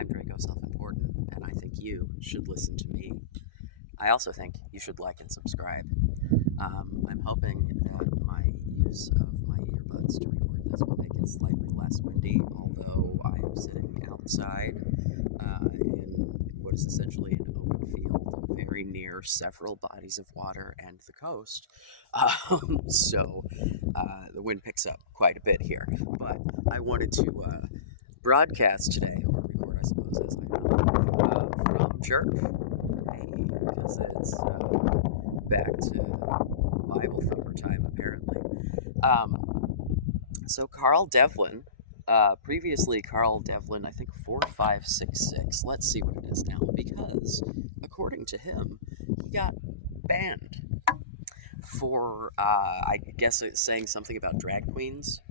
I'm Draco Self-Important, and I think you should listen to me. I also think you should like and subscribe. I'm hoping that my use of my earbuds to record this will make it slightly less windy, although I am sitting outside in what is essentially an open field very near several bodies of water and the coast. So the wind picks up quite a bit here, but I wanted to broadcast today, or record, I suppose, as I know, from church, because it's back to Bible thumper time, apparently. So Carl Devlin, previously Carl Devlin, I think 4566, let's see what it is now, because according to him, he got banned for, I guess it's saying something about drag queens.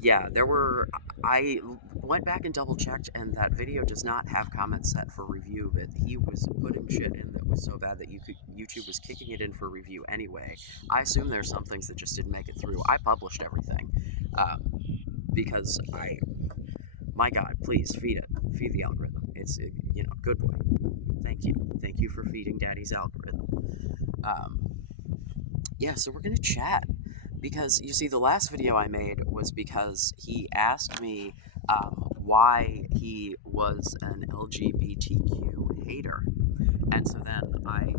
Yeah, I went back and double checked, and that video does not have comments set for review, but he was putting shit in that was so bad that YouTube was kicking it in for review anyway. I assume there's some things that just didn't make it through. I published everything, because my God, please feed the algorithm. It's, good boy. Thank you for feeding Daddy's algorithm. Yeah, so we're gonna chat. Because, you see, the last video I made was because he asked me why he was an LGBTQ hater. And so then I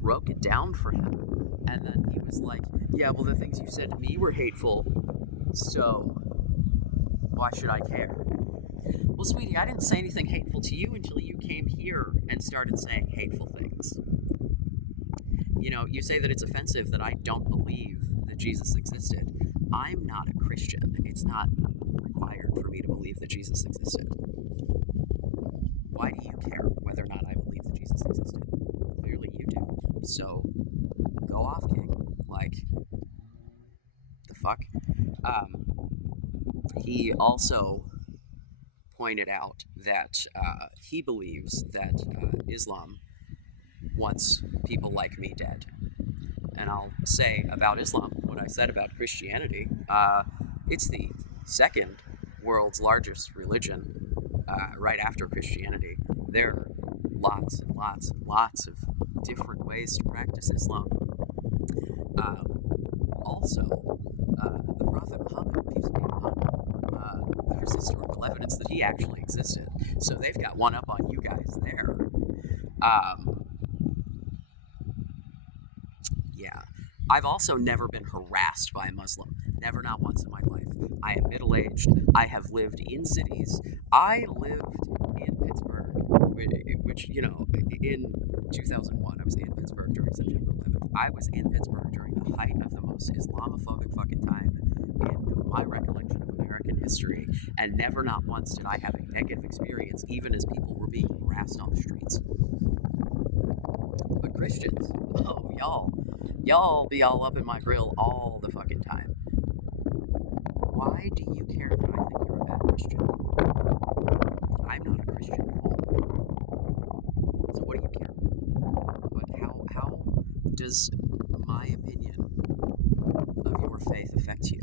broke it down for him. And then he was like, yeah, well, the things you said to me were hateful, so why should I care? Well, sweetie, I didn't say anything hateful to you until you came here and started saying hateful things. You say that it's offensive that I don't believe that Jesus existed. I'm not a Christian. It's not required for me to believe that Jesus existed. Why do you care whether or not I believe that Jesus existed? Clearly you do. So, go off, King. Like, the fuck? He also pointed out that he believes that Islam wants people like me dead. And I'll say about Islam what I said about Christianity. It's the second world's largest religion, right after Christianity. There are lots and lots and lots of different ways to practice Islam. Also, the Prophet Muhammad, peace be upon him, there's historical evidence that he actually existed. So they've got one up on you guys there. Yeah. I've also never been harassed by a Muslim. Never, not once in my life. I am middle-aged. I have lived in cities. I lived in Pittsburgh, which, in 2001, I was in Pittsburgh during September 11th. I was in Pittsburgh during the height of the most Islamophobic fucking time in my recollection of American history, and never, not once did I have a negative experience, even as people were being harassed on the streets. But Christians, oh, y'all be all up in my grill all the fucking time. Why do you care that I think you're a bad Christian? I'm not a Christian at all. So what do you care? How does my opinion of your faith affect you?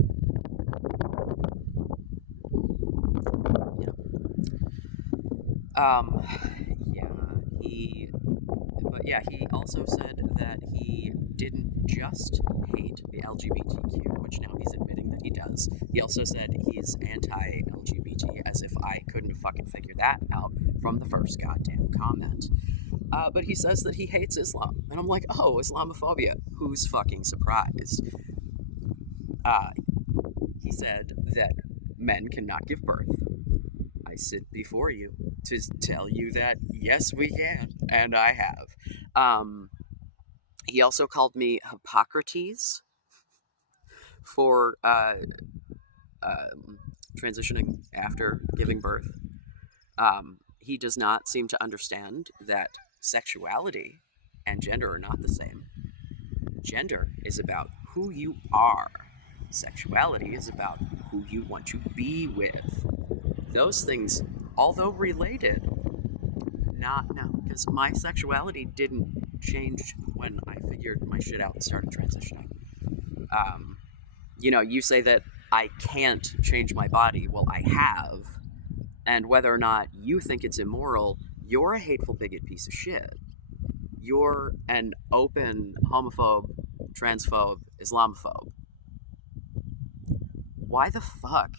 He also said that he didn't just hate the LGBTQ, which now he's admitting that he does. He also said he's anti-LGBT, as if I couldn't have fucking figured that out from the first goddamn comment. But he says that he hates Islam. And I'm like, oh, Islamophobia. Who's fucking surprised? He said that men cannot give birth. I sit before you to tell you that, yes, we can, and I have. He also called me Hippocrates for transitioning after giving birth. He does not seem to understand that sexuality and gender are not the same. Gender is about who you are. Sexuality is about who you want to be with. Those things, although related, no, because my sexuality didn't change when I figured my shit out and started transitioning. You say that I can't change my body. Well, I have, And whether or not you think it's immoral, you're a hateful bigot piece of shit. You're an open homophobe, transphobe, Islamophobe. Why the fuck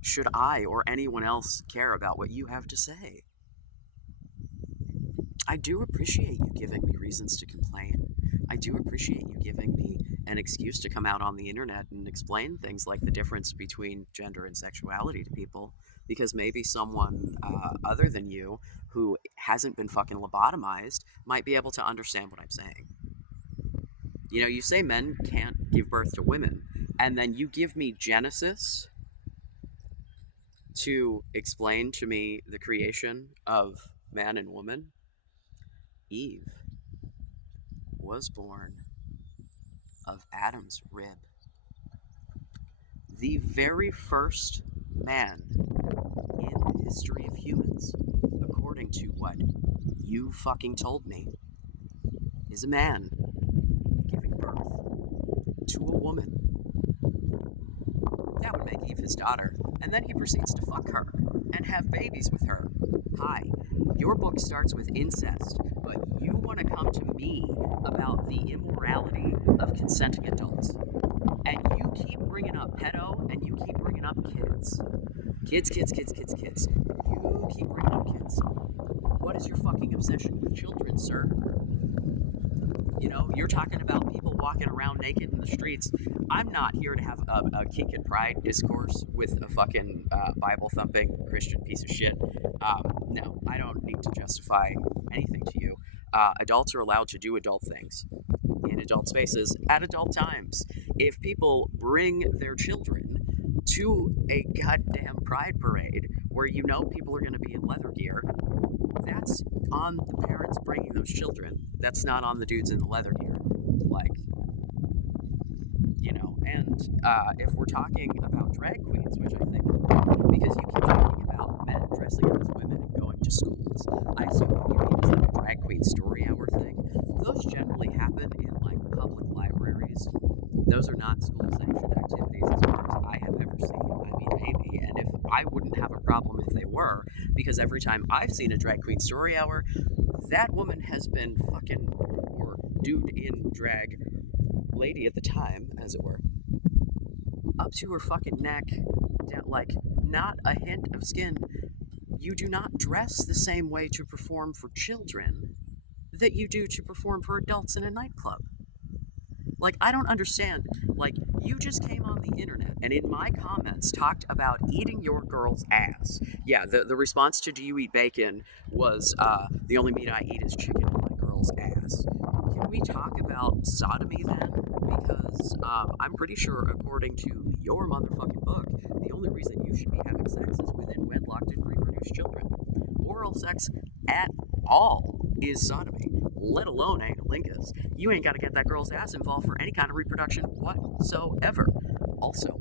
should I or anyone else care about what you have to say? I do appreciate you giving me reasons to complain. I do appreciate you giving me an excuse to come out on the internet and explain things like the difference between gender and sexuality to people, because maybe someone other than you who hasn't been fucking lobotomized might be able to understand what I'm saying. You know, you say men can't give birth to women, and then you give me Genesis to explain to me the creation of man and woman. Eve was born of Adam's rib. The very first man in the history of humans, according to what you fucking told me, is a man giving birth to a woman. That would make Eve his daughter, and then he proceeds to fuck her and have babies with her. Hi, your book starts with incest, but you want to come to me about the immorality of consenting adults. And you keep bringing up pedo, and you keep bringing up kids. Kids. You keep bringing up kids. What is your fucking obsession with children, sir? You know, you're talking about people walking around naked in the streets. I'm not here to have a kink and pride discourse with a fucking Bible-thumping Christian piece of shit. No, I don't need to justify anything to you. Adults are allowed to do adult things in adult spaces at adult times. If people bring their children to a goddamn pride parade where you know people are going to be in leather gear, that's on the parents bringing those children. That's not on the dudes in the leather gear. Like, you know, and if we're talking about drag queens, which I think, because you keep talking about men dressing up as women and going to schools, I assume what you mean is like a drag queen story hour thing. Those generally happen in like public libraries. Those are not school-sanctioned activities as far as I have ever seen. I mean, maybe, and if I wouldn't have a problem if they were, because every time I've seen a drag queen story hour, that woman has been fucking, or dude in drag, lady at the time, as it were, up to her fucking neck, like, not a hint of skin. You do not dress the same way to perform for children that you do to perform for adults in a nightclub. Like, I don't understand. Like, you just came on the internet and in my comments talked about eating your girl's ass. Yeah, the response to do you eat bacon was, the only meat I eat is chicken in my girl's ass. Can we talk about sodomy then? Because I'm pretty sure, according to your motherfucking book, the only reason you should be having sex is within wedlock to reproduce children. Oral sex at all is sodomy, let alone anilingus. You ain't got to get that girl's ass involved for any kind of reproduction whatsoever. Also,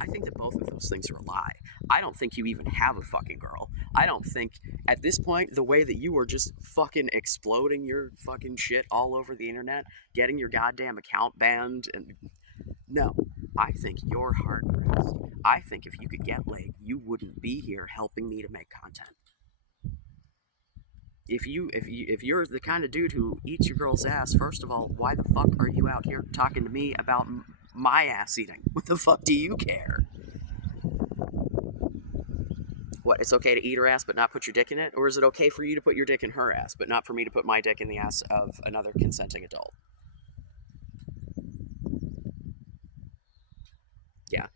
I think that both of those things are a lie. I don't think you even have a fucking girl. I don't think, at this point, the way that you are just fucking exploding your fucking shit all over the internet, getting your goddamn account banned, and no, I think you're hard-pressed. I think if you could get laid, you wouldn't be here helping me to make content. If you're the kind of dude who eats your girl's ass, first of all, why the fuck are you out here talking to me about my ass eating? What the fuck do you care? What, it's okay to eat her ass but not put your dick in it? Or is it okay for you to put your dick in her ass but not for me to put my dick in the ass of another consenting adult? Yeah.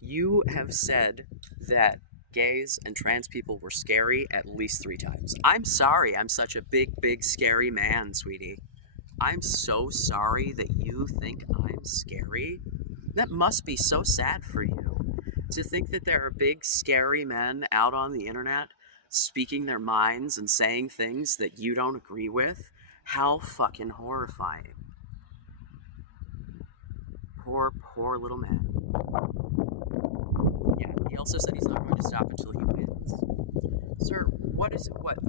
You have said that gays and trans people were scary at least 3 times. I'm sorry I'm such a big, scary man, sweetie. I'm so sorry that you think I'm scary. That must be so sad for you, to think that there are big, scary men out on the internet speaking their minds and saying things that you don't agree with. How fucking horrifying. Poor little man. Yeah, he also said he's not going to stop until he wins. Sir,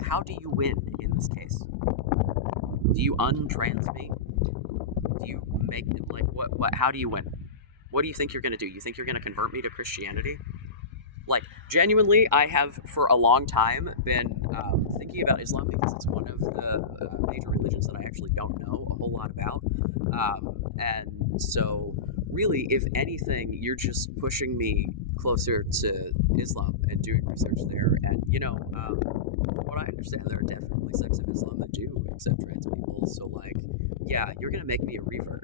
how do you win in this case? Do you untrans me? Do you make, like, how do you win? What do you think you're going to do? You think you're going to convert me to Christianity? Like, genuinely, I have for a long time been thinking about Islam because it's one of the major religions that I actually don't know a whole lot about. And so, really, if anything, you're just pushing me closer to Islam and doing research there. And, from what I understand, there are definitely sects of Islam that do accept trans people. So, like, yeah, you're going to make me a revert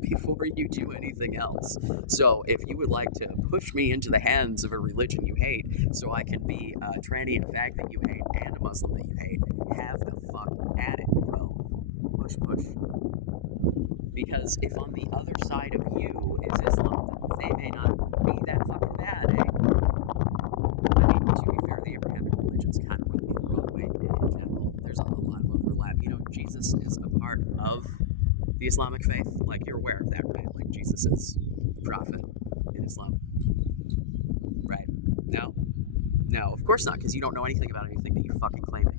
before you do anything else. So if you would like to push me into the hands of a religion you hate so I can be a tranny and fag that you hate and a Muslim that you hate, have the fuck at it, bro. Push, push. Because if on the other side of you is Islam, then they may not be that fucking bad, eh? I mean, to be fair, the Abrahamic religions kind of rub me the wrong way in general. There's a lot of overlap. Jesus is a part of the Islamic faith. Like, you're aware of that, right? Like, Jesus is the prophet in Islam. Right? No? No, of course not, because you don't know anything about anything that you fucking claim to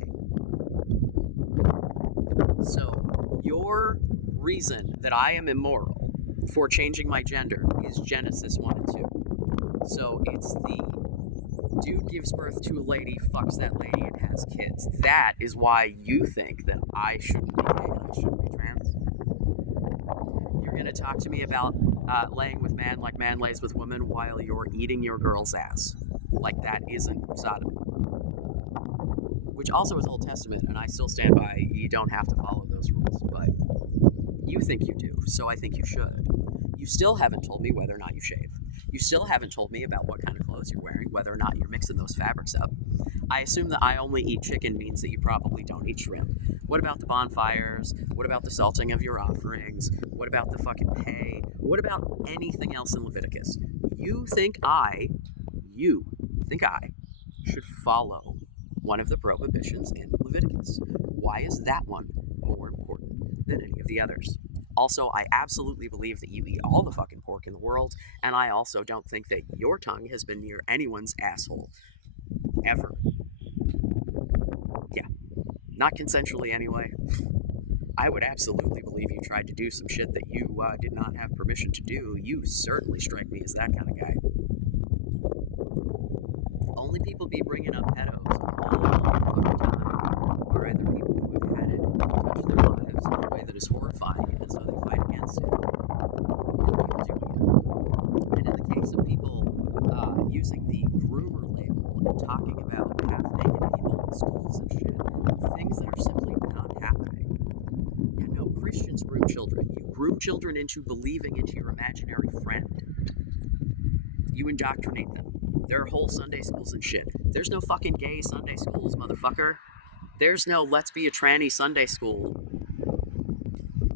hate. So, your reason that I am immoral for changing my gender is Genesis 1 and 2. So, it's the dude gives birth to a lady, fucks that lady, and has kids. That is why you think that I shouldn't be gay and I shouldn't be trans. You're going to talk to me about laying with man like man lays with woman while you're eating your girl's ass. Like, that isn't sodomy. Which also is Old Testament, and I still stand by you don't have to follow those rules, but you think you do, so I think you should. You still haven't told me whether or not you shave. You still haven't told me about what kind of clothes you're wearing, whether or not you're mixing those fabrics up. I assume that I only eat chicken means that you probably don't eat shrimp. What about the bonfires? What about the salting of your offerings? What about the fucking pay? What about anything else in Leviticus? You think I should follow one of the prohibitions in Leviticus. Why is that one more important than any of the others? Also, I absolutely believe that you eat all the fucking pork in the world, and I also don't think that your tongue has been near anyone's asshole. Ever. Yeah. Not consensually, anyway. I would absolutely believe you tried to do some shit that you did not have permission to do. You certainly strike me as that kind of guy. Only people be bringing up pedos all the fucking time are either people who have had it touch their lives in a way that is horrifying, and so they fight against it, or people doing it. And in the case of people using the groomer label and talking about half-naked people in schools and shit, things that are simply not happening. Yeah, no, Christians groom children. You groom children into believing into your imaginary friend. You indoctrinate them. There are whole Sunday schools and shit. There's no fucking gay Sunday schools, motherfucker. There's no let's be a tranny Sunday school.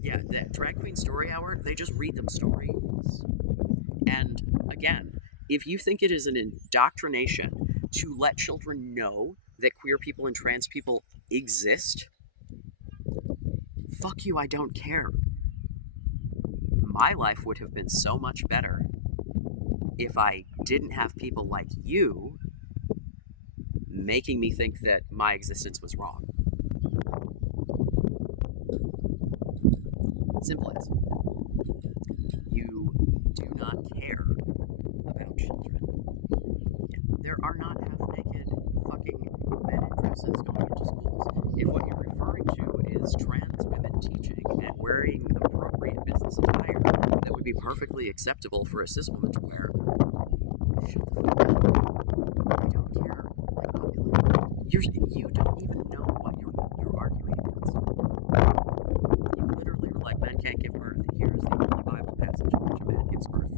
Yeah, that drag queen story hour, they just read them stories. And again, if you think it is an indoctrination to let children know that queer people and trans people exist, fuck you, I don't care. My life would have been so much better if I didn't have people like you making me think that my existence was wrong. Simple as. You do not care about children. Yeah, there are not half-naked fucking men in dresses going into schools. If what you're referring to is trans women teaching and wearing appropriate business attire that would be perfectly acceptable for a cis woman to wear, shut the fuck up. I don't care. You don't even know what you're arguing against. You literally were like, men can't give birth. Here's the only Bible passage in which a man gives birth.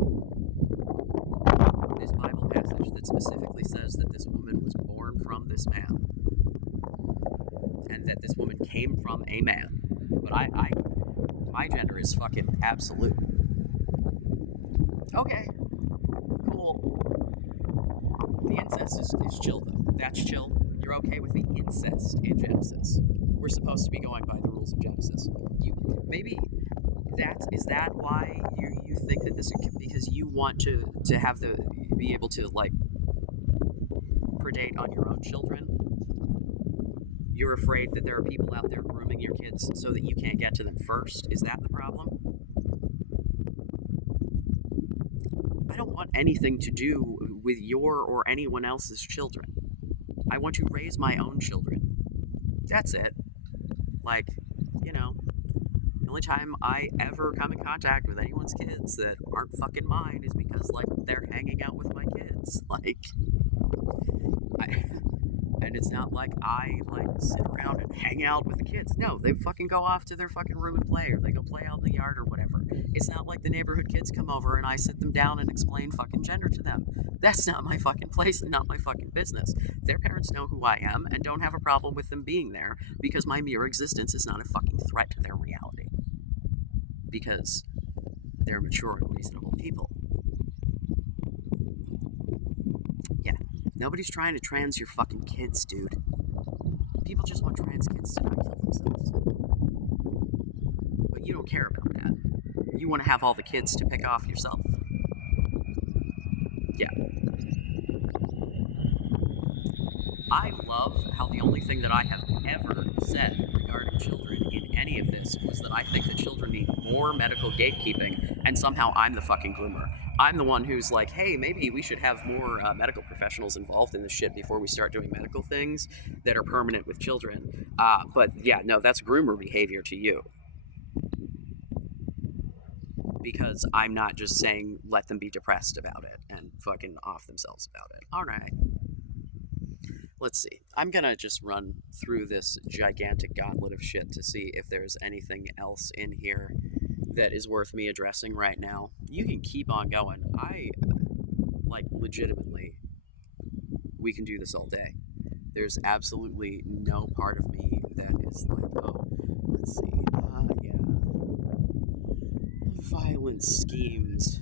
This Bible passage that specifically says that this woman was born from this man. And that this woman came from a man. But my gender is fucking absolute. Okay. Cool. The incest is chill, though. That's chill. You're okay with the incest in Genesis. We're supposed to be going by the rules of Genesis. Is that why you think that this, because you want to have be able to, like, predate on your own children? You're afraid that there are people out there grooming your kids so that you can't get to them first? Is that the problem? I don't want anything to do with your or anyone else's children. I want to raise my own children. That's it. Like, you know, the only time I ever come in contact with anyone's kids that aren't fucking mine is because, like, they're hanging out with my kids. Like, and it's not like I, like, sit around and hang out with the kids. No, they fucking go off to their fucking room and play, or they go play out in the yard or whatever. It's not like the neighborhood kids come over and I sit them down and explain fucking gender to them. That's not my fucking place and not my fucking business. Their parents know who I am and don't have a problem with them being there because my mere existence is not a fucking threat to their reality. Because they're mature and reasonable people. Yeah, nobody's trying to trans your fucking kids, dude. People just want trans kids to not kill themselves. But you don't care about that. You want to have all the kids to pick off yourself. Yeah. I love how the only thing that I have ever said regarding children in any of this was that I think that children need more medical gatekeeping, and somehow I'm the fucking groomer. I'm the one who's like, hey, maybe we should have more medical professionals involved in this shit before we start doing medical things that are permanent with children. But yeah, no, that's groomer behavior to you. Because I'm not just saying let them be depressed about it and fucking off themselves about it. All right. Let's see. I'm gonna just run through this gigantic gauntlet of shit to see if there's anything else in here that is worth me addressing right now. You can keep on going. Like, legitimately, we can do this all day. There's absolutely no part of me that is like, oh, let's see. Yeah. Violent schemes.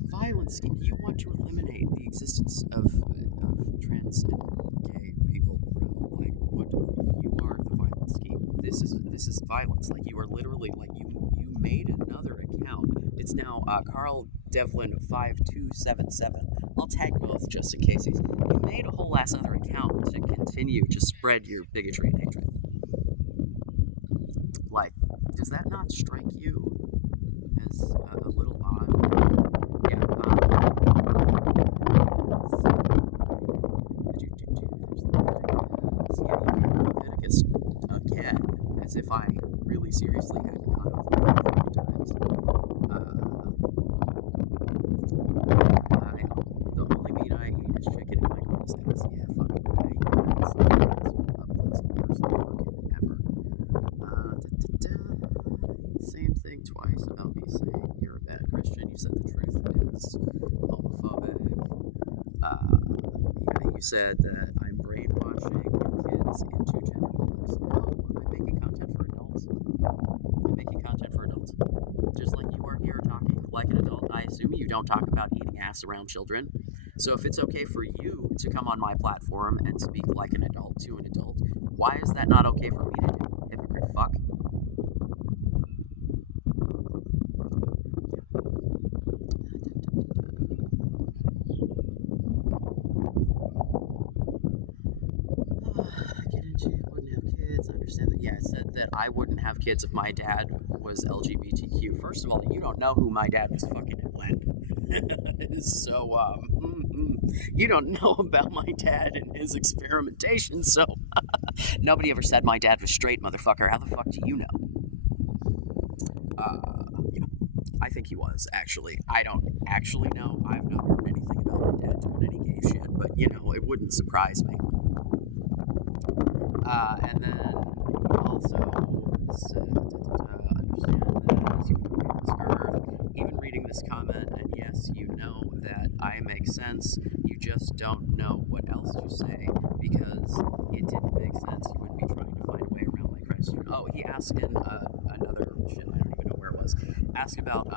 You want to eliminate the existence of trans and gay people, bro. Like, what? You are the violent scheme. This is violence. Like, you are literally, like, you made another account. It's now Carl Devlin 5277. I'll tag both just in case you made a whole ass other account to continue to spread your bigotry and hatred. Like, does that not strike you as a little odd? Yeah. Leviticus again, as if I really seriously hadn't gone over it 40 times. The only meat I eat is chicken and microwaves. Yeah, fuck. I eat this up close and personal fucking ever. Same thing twice about me saying you're a bad Christian. You said the truth is homophobic. Yeah, you said that I'm brainwashing kids into gender beliefs. No, I'm making content for adults. Just like you are here talking like an adult, I assume you don't talk about eating ass around children. So if it's okay for you to come on my platform and speak like an adult to an adult, why is that not okay for me to do? Hypocrite fuck. Yeah, I said that I wouldn't have kids if my dad was LGBTQ. First of all, you don't know who my dad was fucking and when. So, you don't know about my dad and his experimentation, so nobody ever said my dad was straight, motherfucker. How the fuck do you know? Yeah, I think he was, actually. I don't actually know. I've not heard anything about my dad doing any gay shit, but, you know, it wouldn't surprise me. And then also said, understand that as you progress this curve, even reading this comment, and yes, you know that I make sense, you just don't know what else to say, because it didn't make sense, you wouldn't be trying to find a way around my question. Oh, he asked in another shit, I don't even know where it was, asked about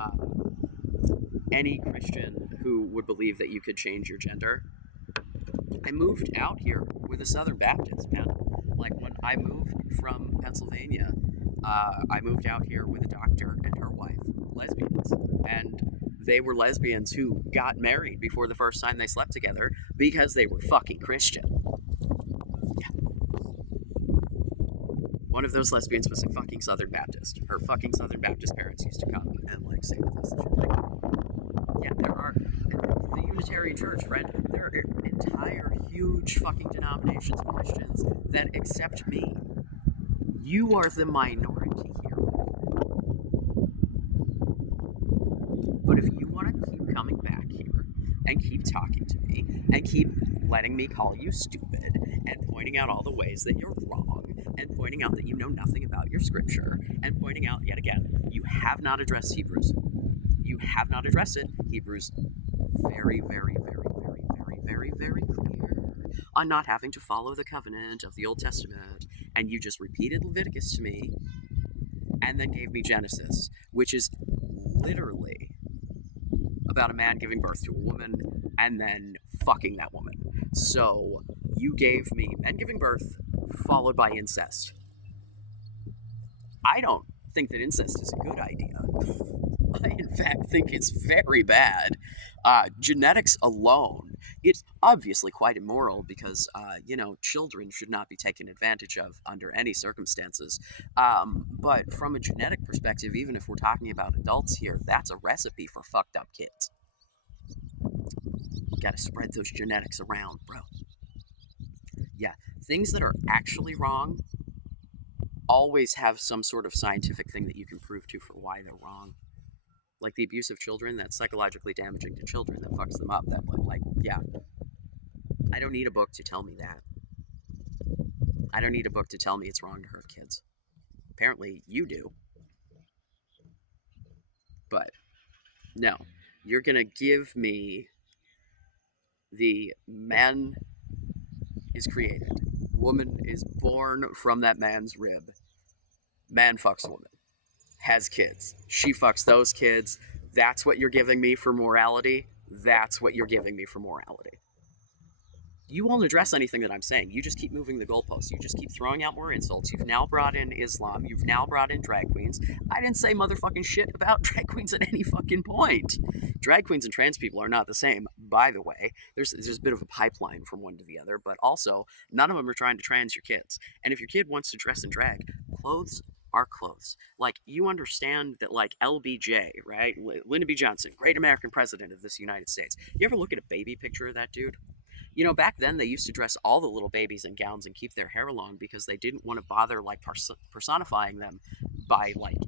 any Christian who would believe that you could change your gender. I moved out here with a Southern Baptist, man. Like, when I moved from Pennsylvania, I moved out here with a doctor and her wife, lesbians. And they were lesbians who got married before the first time they slept together because they were fucking Christian. Yeah. One of those lesbians was a fucking Southern Baptist. Her fucking Southern Baptist parents used to come and, like, stay with us and shit. Like, yeah, there are... The Unitarian Church, friend. entire huge fucking denominations of Christians that accept me. You are the minority here. But if you want to keep coming back here and keep talking to me and keep letting me call you stupid and pointing out all the ways that you're wrong and pointing out that you know nothing about your scripture and pointing out yet again, you have not addressed Hebrews. You have not addressed it. Hebrews very, very, very, very, very, very, very clear on not having to follow the covenant of the Old Testament. And you just repeated Leviticus to me and then gave me Genesis, which is literally about a man giving birth to a woman and then fucking that woman. So you gave me men giving birth followed by incest. I don't think that incest is a good idea. I, in fact, think it's very bad. Genetics alone, it's obviously quite immoral because, children should not be taken advantage of under any circumstances. But from a genetic perspective, even if we're talking about adults here, that's a recipe for fucked up kids. Gotta spread those genetics around, bro. Yeah, things that are actually wrong always have some sort of scientific thing that you can prove to for why they're wrong. Like the abuse of children, that's psychologically damaging to children, that fucks them up. That, yeah. I don't need a book to tell me that. I don't need a book to tell me it's wrong to hurt kids. Apparently, you do. But, no. You're gonna give me the man is created. Woman is born from that man's rib. Man fucks woman. Has kids. She fucks those kids. That's what you're giving me for morality. That's what you're giving me for morality. You won't address anything that I'm saying. You just keep moving the goalposts. You just keep throwing out more insults. You've now brought in Islam. You've now brought in drag queens. I didn't say motherfucking shit about drag queens at any fucking point. Drag queens and trans people are not the same, by the way. There's a bit of a pipeline from one to the other, but also, none of them are trying to trans your kids. And if your kid wants to dress in drag, clothes are clothes. Like, you understand that, like, LBJ, right? Lyndon B. Johnson, great American president of this United States. You ever look at a baby picture of that dude? You know, back then they used to dress all the little babies in gowns and keep their hair long because they didn't want to bother, like, personifying them by, like,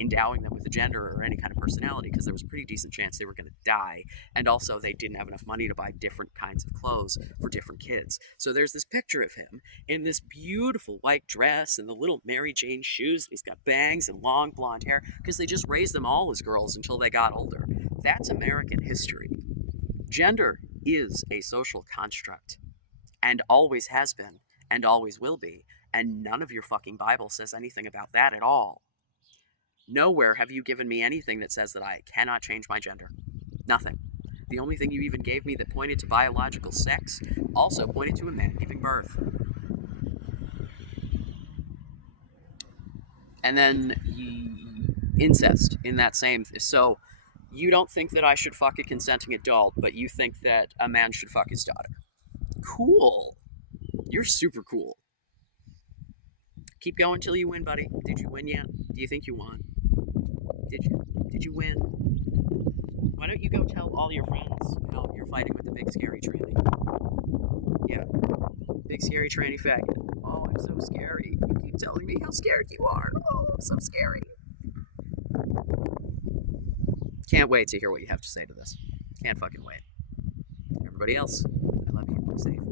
endowing them with a gender or any kind of personality, because there was a pretty decent chance they were going to die, and also they didn't have enough money to buy different kinds of clothes for different kids. So there's this picture of him in this beautiful white dress and the little Mary Jane shoes, and he's got bangs and long blonde hair, because they just raised them all as girls until they got older. That's American history. Gender is a social construct, and always has been, and always will be, and none of your fucking Bible says anything about that at all. Nowhere have you given me anything that says that I cannot change my gender. Nothing. The only thing you even gave me that pointed to biological sex also pointed to a man giving birth. And then incest in that same... So you don't think that I should fuck a consenting adult, but you think that a man should fuck his daughter. Cool. You're super cool. Keep going till you win, buddy. Did you win yet? Do you think you won? Did you? Did you win? Why don't you go tell all your friends how you're fighting with the big scary tranny? Yeah. Big scary tranny faggot. Oh, I'm so scary. You keep telling me how scared you are. Oh, I'm so scary. Can't wait to hear what you have to say to this. Can't fucking wait. Everybody else, I love you. Be safe.